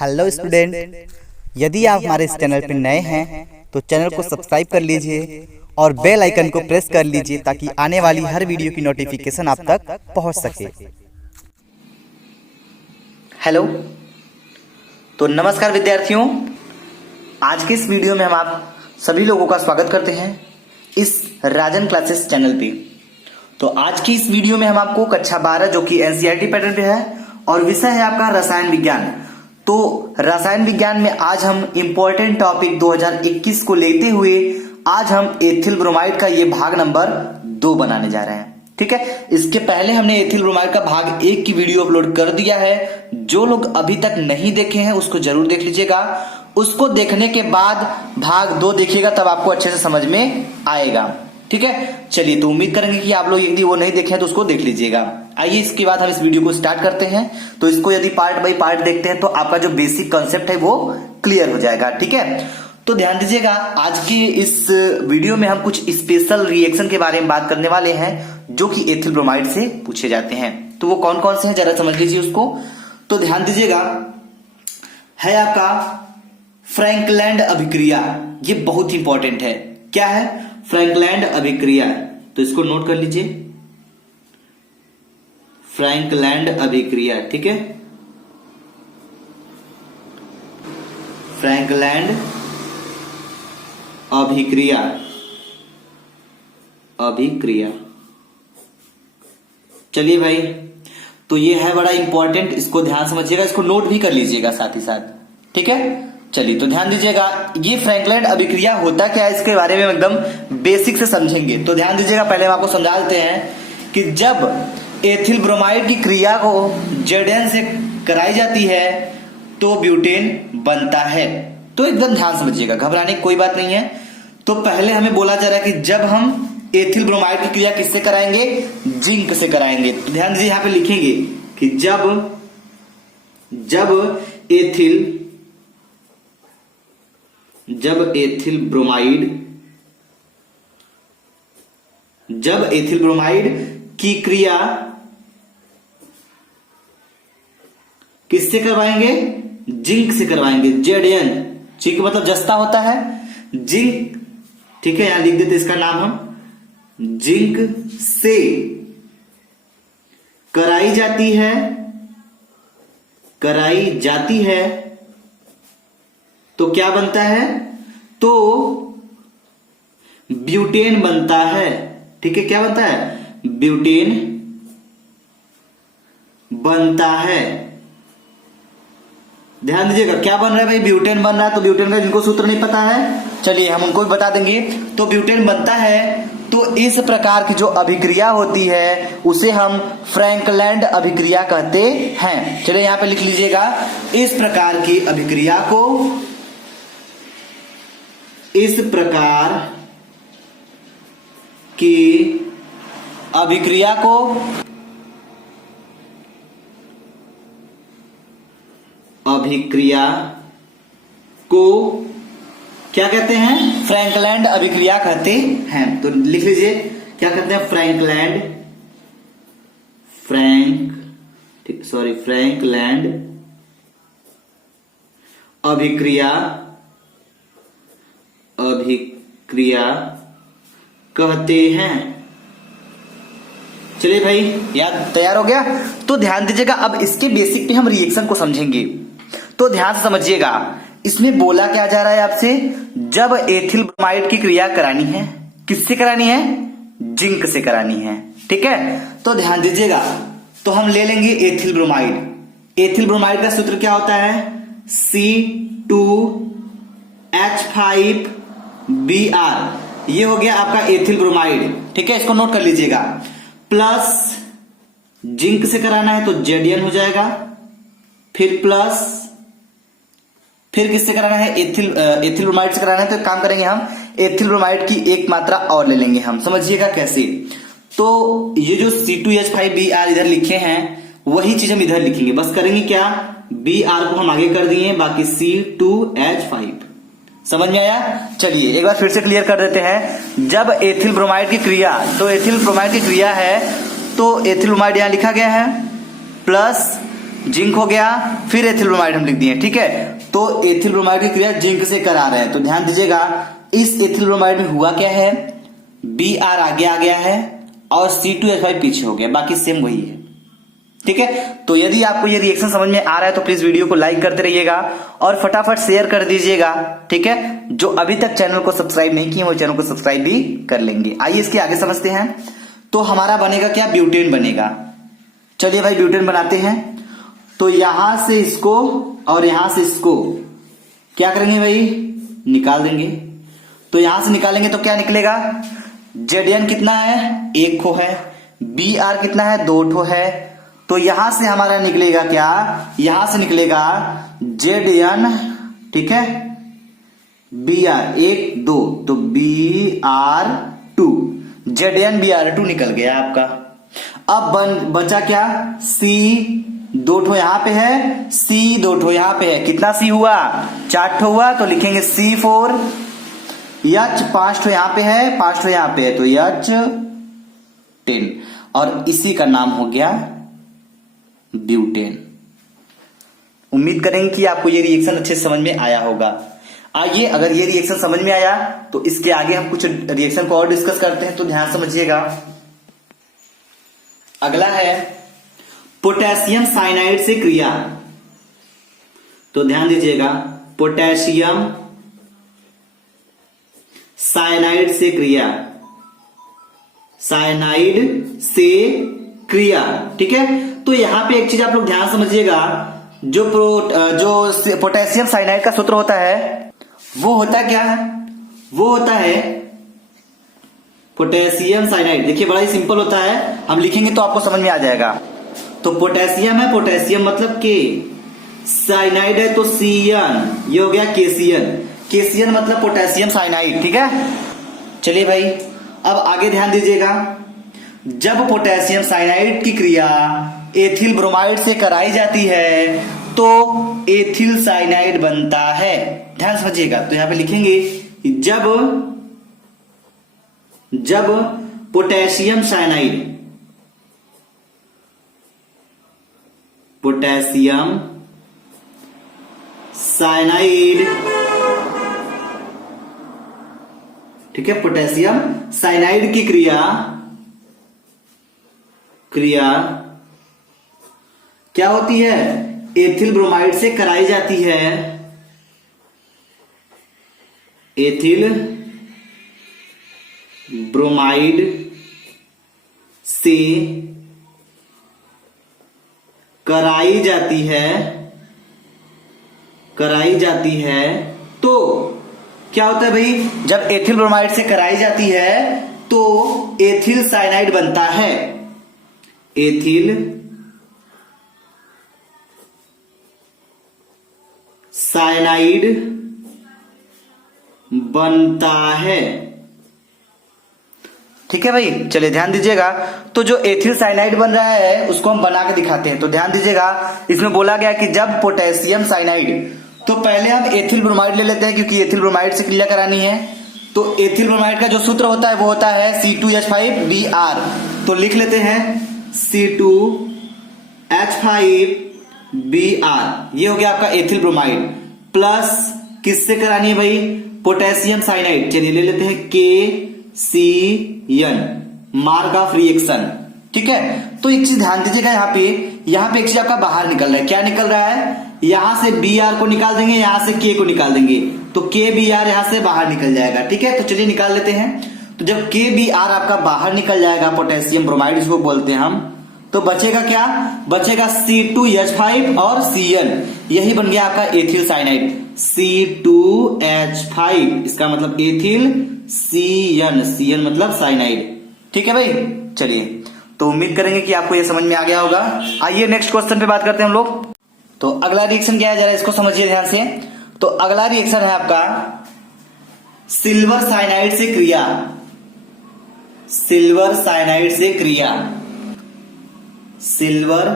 Hello student, यदि आप हमारे इस चैनल पर नए हैं तो चैनल को सब्सक्राइब कर लीजिए और बेल आइकन को प्रेस कर लीजिए ताकि आने वाली हर वीडियो की नोटिफिकेशन आप तक पहुंच सके। हेलो, तो नमस्कार विद्यार्थियों। आज के इस वीडियो में हम आप सभी लोगों का स्वागत करते हैं इस राजन क्लासेस चैनल पे। तो आज की इस वीडियो में हम आपको कक्षा 12 जो कि एनसीईआरटी पैटर्न पे है और विषय है आपका रसायन विज्ञान। तो रसायन विज्ञान में आज हम इंपॉर्टेंट टॉपिक 2021 को लेते हुए आज हम एथिल ब्रोमाइड का ये भाग नंबर 2 बनाने जा रहे हैं। ठीक है, इसके पहले हमने एथिल ब्रोमाइड का भाग 1 की वीडियो अपलोड कर दिया है। जो लोग अभी तक नहीं देखे हैं उसको जरूर देख लीजिएगा। उसको देखने के बाद भाग 2 देखिएगा, तब आपको अच्छे से समझ में आएगा। ठीक है, चलिए, तो उम्मीद करेंगे कि आप लोग यदि वो नहीं देखे हैं तो उसको देख लीजिएगा। आइए इसके बाद हम इस वीडियो को स्टार्ट करते हैं। तो इसको यदि पार्ट बाय पार्ट देखते हैं तो आपका जो बेसिक कॉन्सेप्ट है वो क्लियर हो जाएगा। ठीक है, तो ध्यान दीजिएगा, आज की इस वीडियो में हम कुछ स्पेशल रिएक्शन के बारे में बात करने वाले हैं जो कि एथिल ब्रोमाइड से पूछे जाते हैं। तो वो कौन कौन से हैं जरा समझ लीजिए उसको। तो ध्यान दीजिएगा, है आपका फ्रैंकलैंड अभिक्रिया। ये बहुत इंपॉर्टेंट है। क्या है? फ्रैंकलैंड अभिक्रिया। तो इसको नोट कर लीजिए, फ्रैंकलैंड अभिक्रिया। ठीक है, फ्रैंकलैंड अभिक्रिया। अभिक्रिया, चलिए भाई, तो ये है बड़ा इंपॉर्टेंट, इसको ध्यान समझिएगा, इसको नोट भी कर लीजिएगा साथ ही साथ। ठीक है, चलिए, तो ध्यान दीजिएगा, ये फ्रैंकलैंड अभिक्रिया होता क्या है इसके बारे में एकदम बेसिक से समझेंगे। तो ध्यान दीजिएगा, पहले हम आपको समझा देते हैं कि जब एथिल ब्रोमाइड की क्रिया को Zn से कराई जाती है तो ब्यूटेन बनता है। तो एकदम ध्यान समझिएगा, घबराने की कोई बात नहीं है। तो पहले हमें बोला जा रहा है कि जब हम एथिल ब्रोमाइड की क्रिया किससे कराएंगे? जिंक से कराएंगे। तो ध्यान दीजिए, यहां पे लिखेंगे कि जब एथिल ब्रोमाइड की क्रिया किससे करवाएंगे? जिंक से करवाएंगे। Zn, जिंक मतलब जस्ता होता है, जिंक। ठीक है, यहां लिख देते इसका नाम हम। जिंक से कराई जाती है तो क्या बनता है? तो ब्यूटेन बनता है। ठीक है, क्या बनता है? ब्यूटेन बनता है। ध्यान दीजिएगा, क्या बन रहा है भाई? ब्यूटेन बन रहा है। तो ब्यूटेन का जिनको सूत्र नहीं पता है, चलिए हम उनको भी बता देंगे। तो ब्यूटेन बनता है, तो इस प्रकार की जो अभिक्रिया होती है उसे हम फ्रैंकलैंड अभिक्रिया कहते हैं। चलिए यहां पे लिख लीजिएगा, इस प्रकार की अभिक्रिया को क्या कहते हैं? फ्रैंकलैंड अभिक्रिया कहते हैं। तो लिख लीजिए, क्या कहते हैं? फ्रैंकलैंड अभिक्रिया कहते हैं। चलिए भाई, याद तैयार हो गया? तो ध्यान दीजिएगा, अब इसके बेसिक पे हम रिएक्शन को समझेंगे। तो ध्यान से समझिएगा, इसमें बोला क्या जा रहा है आपसे? जब एथिल ब्रोमाइड की क्रिया करानी है, किससे करानी है? जिंक से करानी है। ठीक है, तो ध्यान दीजिएगा, तो हम ले लेंगे एथिल ब्रोमाइड। एथिल ब्रोमाइड का सूत्र क्या होता है? C2H5Br। ये हो गया आपका एथिल ब्रोमाइड। ठीक है, इसको नोट कर लीजिएगा। प्लस जिंक से कराना है तो Zn हो जाएगा, फिर किससे कराना है? एथिल ब्रोमाइड से कराना है। तो एक काम करेंगे, हम एथिल ब्रोमाइड की एक मात्रा और ले लेंगे हम। समझिएगा कैसे? तो ये जो C2H5Br इधर लिखे हैं वही चीज हम इधर लिखेंगे, बस करेंगे क्या? Br को हम आगे कर दिए, बाकी C2H5। समझ में आया? चलिए एक बार फिर से क्लियर कर देते हैं। जब एथिल ब्रोमाइड की क्रिया, तो एथिल ब्रोमाइड की क्रिया है तो एथिल ब्रोमाइड यहां लिखा गया है, प्लस जिंक हो गया, फिर एथिल ब्रोमाइड हम लिख दिए, ठीक है। तो एथिल ब्रोमाइड की क्रिया जिंक से करा रहे हैं, तो ध्यान दीजिएगा इस एथिल ब्रोमाइड में हुआ क्या है, Br आगे आ गया है और C2H5 पीछे हो गया, बाकी सेम वही है, ठीक है। तो यदि आपको ये रिएक्शन समझ में आ रहा है तो प्लीज वीडियो को लाइक करते रहिएगा और फटाफट शेयर कर दीजिएगा, ठीक है। जो अभी तक चैनल को सब्सक्राइब नहीं किए वो चैनल को सब्सक्राइब भी कर लेंगे। आइए इसके आगे समझते हैं। तो हमारा बनेगा क्या, ब्यूटेन बनेगा। चलिए भाई ब्यूटेन बनाते हैं। तो यहां से इसको और यहां से इसको क्या करेंगे भाई, निकाल देंगे। तो यहां से निकालेंगे तो क्या निकलेगा, Zn कितना है, 1 ठो है, Br कितना है, 2 ठो है। तो यहां से हमारा निकलेगा क्या, यहां से निकलेगा Zn, ठीक है, Br 1 2, तो Br2, Zn Br2 निकल गया आपका। अब बचा क्या, C 2 ठो यहां पे है, C 2 ठो यहां पे है, कितना C हुआ, 4 ठो हुआ, तो लिखेंगे C4। H 5 ठो यहां पे है, 5 ठो यहां पे है, तो H10, और इसी का नाम हो गया ब्यूटेन। उम्मीद करेंगे कि आपको ये रिएक्शन अच्छे से समझ में आया होगा। आइए, अगर ये रिएक्शन समझ में आया तो इसके आगे हम कुछ रिएक्शन को और डिस्कस करते हैं, तो ध्यान समझिएगा। अगला है पोटेशियम साइनाइड से क्रिया। तो ध्यान दीजिएगा, पोटेशियम साइनाइड से क्रिया, साइनाइड से क्रिया, ठीक है। तो यहां पे एक चीज आप लोग ध्यान समझिएगा, जो पोटेशियम साइनाइड का सूत्र होता है वो होता क्या है, वो होता है पोटेशियम साइनाइड। देखिए बड़ा ही सिंपल होता है, हम लिखेंगे तो आपको समझ में आ जाएगा। तो पोटेशियम है, पोटेशियम मतलब के, साइनाइड है तो Cn, ये हो गया केसियन, केसियन मतलब पोटेशियम साइनाइड, ठीक है। चलिए भाई अब आगे ध्यान दीजिएगा, जब पोटेशियम साइनाइड की क्रिया एथिल ब्रोमाइड से कराई जाती है तो एथिल साइनाइड बनता है। ध्यान समझिएगा, तो यहां पे लिखेंगे जब पोटेशियम साइनाइड ठीक है, पोटेशियम साइनाइड की क्रिया क्या होती है, एथिल ब्रोमाइड से कराई जाती है, एथिल ब्रोमाइड से कराई जाती है। तो क्या होता है भाई, जब एथिल ब्रोमाइड से कराई जाती है तो एथिल साइनाइड बनता है, एथिल साइनाइड बनता है, ठीक है भाई। चलिए ध्यान दीजिएगा, तो जो एथिल साइनाइड बन रहा है उसको हम बना के दिखाते हैं। तो ध्यान दीजिएगा, इसमें बोला गया कि जब पोटेशियम साइनाइड, तो पहले हम एथिल ब्रोमाइड ले लेते हैं क्योंकि एथिल ब्रोमाइड से क्रिया करानी है। तो एथिल ब्रोमाइड का जो सूत्र होता है वो होता है C2H5Br, तो लिख लेते हैं C2H5Br, ये हो गया आपका एथिल ब्रोमाइड, प्लस किससे करानी है भाई, पोटेशियम साइनाइड। चलिए ले लेते हैं KCN, मार्क ऑफ रिएक्शन, ठीक है। तो एक चीज ध्यान दीजिएगा, यहाँ पे एक चीज आपका बाहर निकल रहा है, क्या निकल रहा है, यहां से Br को निकाल देंगे, यहां से K को निकाल देंगे, तो KBr यहां से बाहर निकल जाएगा, ठीक है। तो चलिए निकाल लेते हैं। तो जब KBr आपका बाहर निकल जाएगा, पोटेशियम ब्रोमाइड इसको बोलते हैं हम, तो बचेगा क्या, बचेगा C2H5 और Cn, यही बन गया आपका एथिल साइनाइड, C2H5 इसका मतलब एथिल, Cn मतलब साइनाइड, ठीक है भाई। चलिए, तो उम्मीद करेंगे कि आपको ये समझ में आ गया होगा। आइए नेक्स्ट क्वेश्चन पे बात करते हैं हम लोग। तो अगला रिएक्शन क्या है, जरा इसको समझिए ध्यान से। तो अगला रिएक्शन है आपका सिल्वर साइनाइड से क्रिया, सिल्वर साइनाइड से क्रिया, सिल्वर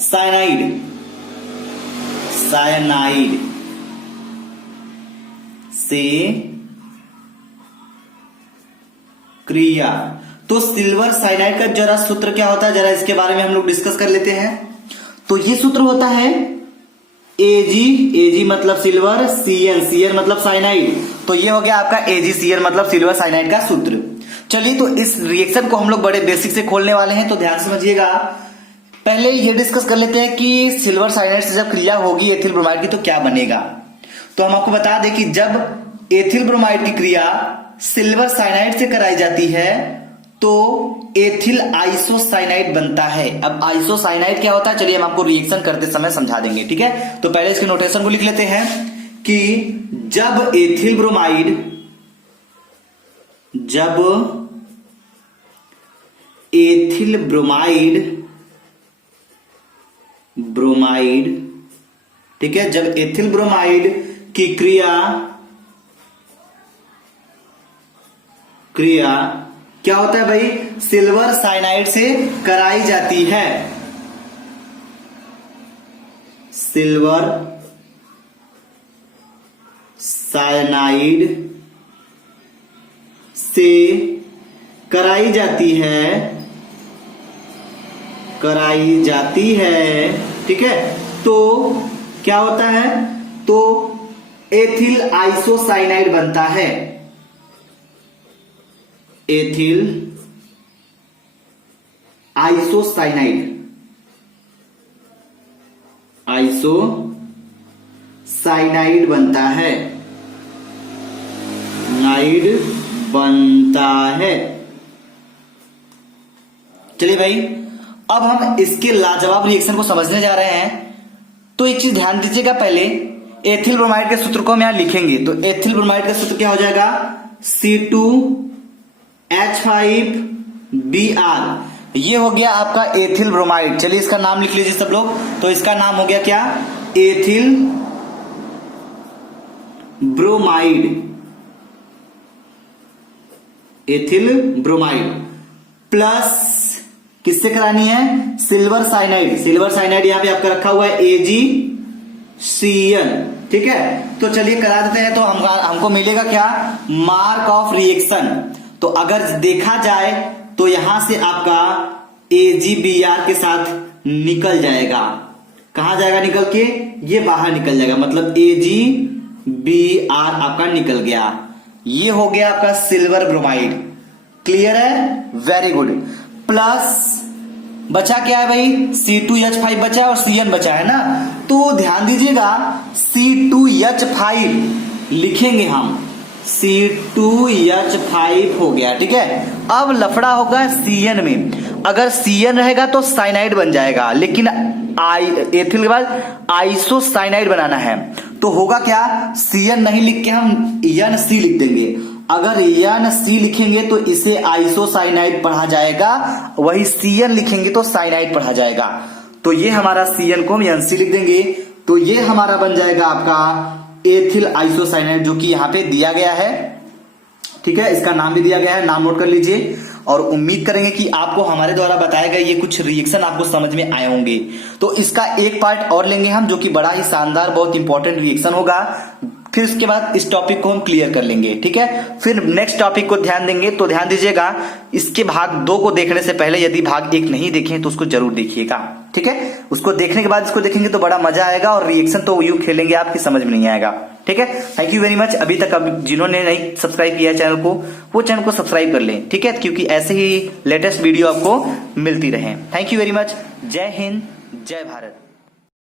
साइनाइड से क्रिया। तो सिल्वर साइनाइड का जरा सूत्र क्या होता है, जरा इसके बारे में हम लोग डिस्कस कर लेते हैं। तो ये सूत्र होता है Ag मतलब सिल्वर, Cn मतलब साइनाइड। तो ये हो गया आपका AgCl मतलब सिल्वर साइनाइड का सूत्र। चलिए तो इस रिएक्शन को हम लोग बड़े बेसिक से खोलने वाले हैं, तो ध्यान समझिएगा। पहले ये डिस्कस कर लेते हैं कि सिल्वर साइनाइड से जब क्रिया होगी एथिल ब्रोमाइड की तो क्या बनेगा। तो हम आपको बता दें कि जब एथिल ब्रोमाइड की क्रिया सिल्वर साइनाइड से कराई जाती है तो एथिल आइसोसाइनाइड बनता है। अब आइसोसाइनाइड क्या होता है, चलिए हम आपको रिएक्शन करते समय समझा देंगे, ठीक है। तो पहले इसके नोटेशन को लिख लेते हैं कि जब एथिल ब्रोमाइड, ठीक है, जब एथिल ब्रोमाइड की क्रिया क्या होता है भाई, सिल्वर साइनाइड से कराई जाती है, सिल्वर साइनाइड से कराई जाती है, ठीक है। तो क्या होता है, तो एथिल आइसोसाइनाइड बनता है, एथिल आइसोसाइनाइड बनता है, चलिए भाई अब हम इसके लाजवाब रिएक्शन को समझने जा रहे हैं। तो एक चीज ध्यान दीजिएगा, पहले एथिल ब्रोमाइड के सूत्र को हम यहां लिखेंगे। तो एथिल ब्रोमाइड का सूत्र क्या हो जाएगा, C2H5Br, ये हो गया आपका एथिल ब्रोमाइड। चलिए इसका नाम लिख लीजिए सब लोग। तो इसका नाम हो गया क्या, एथिल ब्रोमाइड प्लस किससे करानी है, सिल्वर साइनाइड यहां पे आपका रखा हुआ है AgCl, ठीक है। तो चलिए करा देते हैं। तो हमको मिलेगा क्या, मार्क ऑफ रिएक्शन। तो अगर देखा जाए तो यहां से आपका AgBr के साथ निकल जाएगा, कहां जाएगा निकल के, ये बाहर निकल जाएगा, मतलब AgBr आपका निकल गया। ये हो गया आपका सिल्वर ब्रोमाइड, क्लियर है, वेरी गुड। प्लस बचा क्या है भाई, C2H5 बचा है और Cn बचा है ना। तो ध्यान दीजिएगा C2H5 लिखेंगे हम, C2H5 हो गया, ठीक है। अब लफड़ा होगा Cn में, अगर Cn रहेगा तो साइनाइड बन जाएगा, लेकिन एथिल के बाद आइसोसाइनाइड बनाना है तो होगा क्या, Cn नहीं लिख के हम NC लिख देंगे। अगर NC लिखेंगे तो इसे आइसोसाइनाइड पढ़ा जाएगा, वही Cn लिखेंगे तो साइनाइड पढ़ा जाएगा। तो ये हमारा Cn को हम NC लिख देंगे, तो ये हमारा बन जाएगा आपका एथिल आइसोसाइनाइड, जो कि यहाँ पे दिया गया है, ठीक है। इसका नाम भी दिया गया है, नाम नोट कर लीजिए। और उम्मीद करेंगे कि आपको हमारे द्वारा बताए गए ये कुछ रिएक्शन आपको समझ में आए होंगे। तो इसका एक पार्ट और लेंगे हम, जो कि बड़ा ही शानदार बहुत इंपॉर्टेंट रिएक्शन होगा। फिर उसके बाद इस टॉपिक को हम क्लियर कर लेंगे, ठीक है। फिर नेक्स्ट टॉपिक को ध्यान देंगे। तो ध्यान दीजिएगा, इसके भाग 2 को देखने से पहले यदि भाग 1 नहीं देखें तो उसको जरूर देखिएगा, ठीक है। उसको देखने के बाद इसको देखेंगे तो बड़ा मजा आएगा, और रिएक्शन तो यूं खेलेंगे आपकी समझ में नहीं आएगा, ठीक है। Thank you very much. अभी तक जिन्होंने नहीं सब्सक्राइब किया है चैनल को, वो चैनल को सब्सक्राइब कर लें, ठीक है, क्योंकि ऐसे ही लेटेस्ट वीडियो आपको मिलती रहे। Thank you very much. जय हिंद, जय भारत।